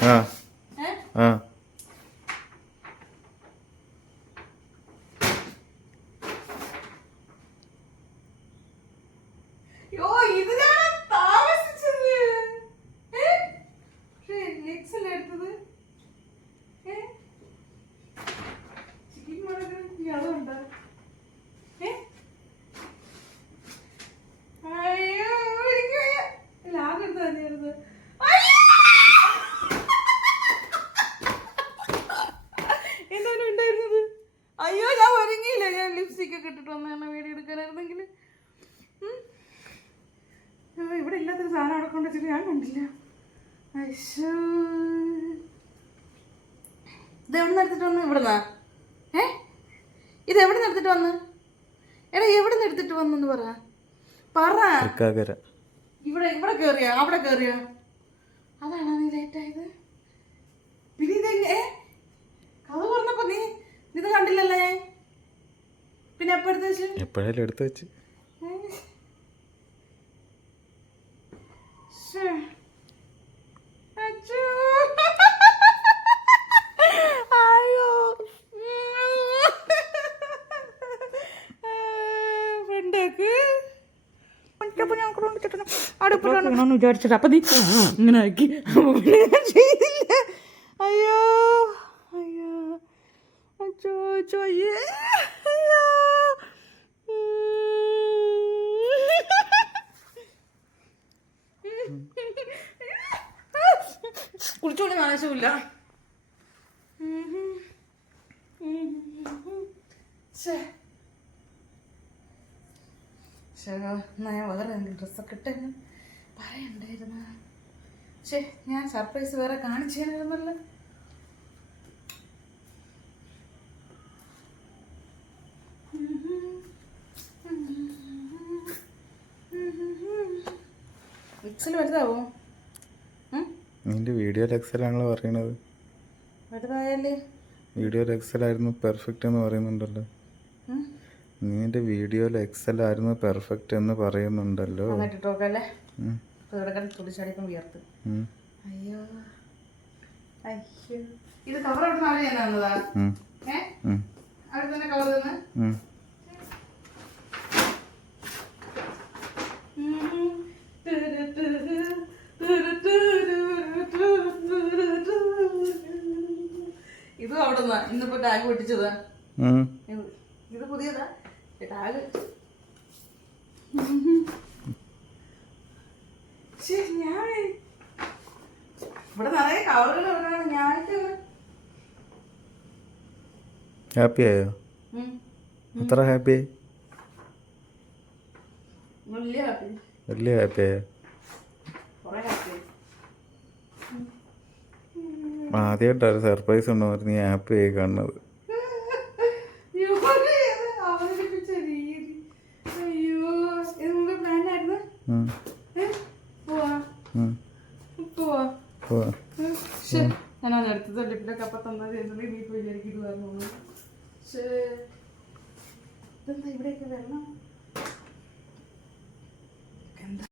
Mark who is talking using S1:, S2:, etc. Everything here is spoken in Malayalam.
S1: Yeah. ഒക്കെ ഇട്ടിട്ട് തന്നെ വീഡിയോ എടുക്കാനായിരുന്നെങ്കിൽ ഇവിടെ ഇല്ലാത്തൊരു സാധനം അവിടെ കൊണ്ട് വെച്ചിട്ട് ഞാൻ കണ്ടില്ല. ഇത് എവിടെ എടുത്തിട്ട് വന്ന്? ഇവിടുന്നാ? ഏ? ഇത് എവിടെ എടുത്തിട്ട് വന്ന്? എടാ എവിടെ എടുത്തിട്ട് വന്നെന്ന് പറ. പറ. ഇവിടെ ഇവിടെ കേറിയ? അവിടെ കേറിയ? അതാണോ നീ ലേറ്റ് ആയത് പിന്നെ ഇത് ഏ കഥ പറഞ്ഞപ്പോ നീ ഇത് കണ്ടില്ലല്ലേ പിന്നെ എപ്പോ എടുത്ത് വെച്ചു
S2: എപ്പോഴായാലും എടുത്തു വെച്ച്?
S1: അടുപ്പിട്ടാണ് വിചാരിച്ചത്. അപ്പൊ നീ ഇങ്ങനെ ആക്കി. ചെയ്തില്ല അയ്യോ. അയ്യോ. അച്ചോ അച്ചോ അയ്യേ. കുളിച്ചോളി ആവശ്യമില്ല ഞാൻ വേറെ ഡ്രസ്സൊക്കെ ഇട്ടെന്ന് പറയണ്ടായിരുന്നു. പക്ഷേ ഞാൻ സർപ്രൈസ് വേറെ കാണിച്ചു തരായിരുന്നല്ലോ മിക്സിൽ വലുതാവോ?
S2: നിന്റെ വീഡിയോ ലെക്സലാണല്ലോ പറയണത് വീഡിയോ ലെക്സലായിരുന്നു പെർഫെക്റ്റ് എന്ന് പറയുന്നുണ്ടല്ലോ? നിന്റെ വീഡിയോ എക്സൽ ആയിരുന്നു പെർഫെക്റ്റ് എന്ന് പറയുന്നുണ്ടല്ലോ.
S1: അയ്യോ. ഇത് കവർ അവിടെ നിന്ന് ഞാൻ തന്നതാ. ഏ? അവിടെ തന്നെ കവർ തന്ന് ഇതും ഇന്നിപ്പോ ടാഗ് പൊട്ടിച്ചതാ. ഇത് പുതിയതാ. ടാഗ് ഞാൻ ഇവിടെ നിറയെ കവറുകൾ ഇവിടെയാണ് ഞാനിട്ട്
S2: ഹാപ്പി ആയോ. എത്ര ഹാപ്പി ആയി
S1: വലിയ ഹാപ്പി
S2: ആയോ? ആദ്യമായിട്ടൊരു സർപ്രൈസ് ഉണ്ടോ നീ ആപ്പ് ആയി കാണുന്നത്.
S1: ഇവിടെയൊക്കെ വെള്ളം?